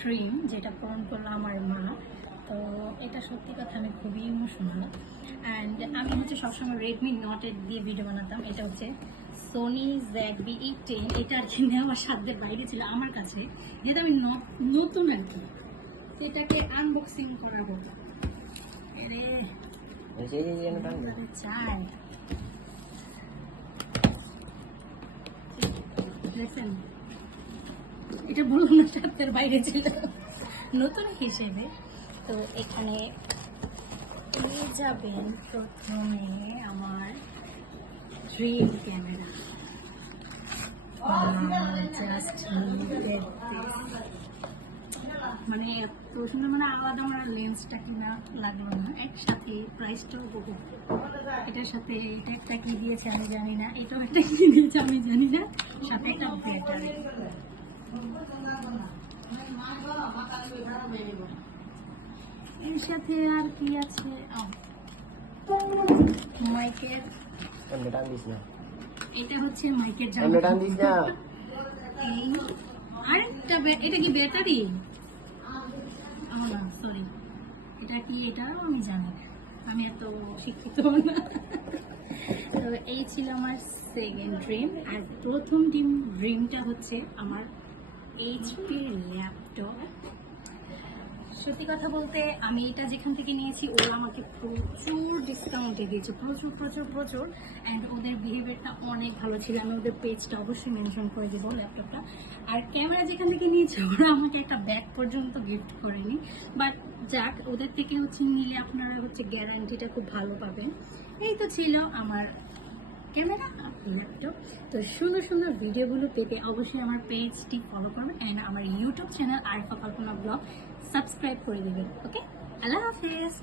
Dream, যেটা পূরণ করলো আমার মা। তো এটা সত্যি কথা, আমি খুবই ইমোশনাল। অ্যান্ড আমি হচ্ছে সবসময় রেডমি নোট 8 দিয়ে ভিডিও বানাতাম। এটা হচ্ছে সোনি ZV-E10। এটা আর কি নেওয়ার সাধ্যের বাইরে ছিল আমার কাছে, যেহেতু আমি নতুন আর কি এটাকে আনবক্সিং করাবো। আরে চাই দেখছেন, এটা বলুন না সাধ্যের বাইরে ছিল নতুন হিসেবে। তো এখানে পেয়ে যাবেন প্রথমে আমার ড্রিম ক্যামেরা। জাস্ট মানে এত সুন্দর, মানে আলাদা আমার লেন্সটা কিনা লাগলো না, একসাথে প্রাইসটাও বহু। এটার সাথে এটা একটা কি দিয়েছে আমি জানি না, এটাও একটা কি দিয়েছে আমি জানি না, সাথে একটা ব্যাটারি। এর সাথে আর কি আছে, মাইকের, এটা হচ্ছে মাইকের এই আরেকটা এটা কি ব্যাটারি? না সরি, এটা কি, এটাও আমি জানি না, আমি এত শিক্ষিত না। তো এই ছিল আমার সেকেন্ড ড্রিম। আর প্রথম ড্রিমটা হচ্ছে আমার HP ল্যাপটপ। সত্যি কথা বলতে আমি এটা যেখান থেকে নিয়েছি ওরা আমাকে প্রচুর ডিসকাউন্টে দিয়েছে, প্রচুর প্রচুর প্রচুর। অ্যান্ড ওদের বিহেভিয়ারটা অনেক ভালো ছিল। আমি ওদের পেজটা অবশ্যই মেনশন করে দেবো ল্যাপটপটা। আর ক্যামেরা যেখান থেকে নিয়েছে ওরা আমাকে একটা ব্যাগ পর্যন্ত গিফট করেনি, বাট যাক, ওদের থেকে হচ্ছে নিলে আপনারা হচ্ছে গ্যারান্টিটা খুব ভালো পাবেন। এই তো ছিল আমার ক্যামেরা ল্যাপটপ। তো সুন্দর সুন্দর ভিডিওগুলো পেতে অবশ্যই আমার পেজটি ফলো করবেন অ্যান্ড আমার ইউটিউব চ্যানেল আরিফা কল্পনা ব্লগ সাবস্ক্রাইব করে দেবেন। ওকে, আল্লাহ হাফেজ।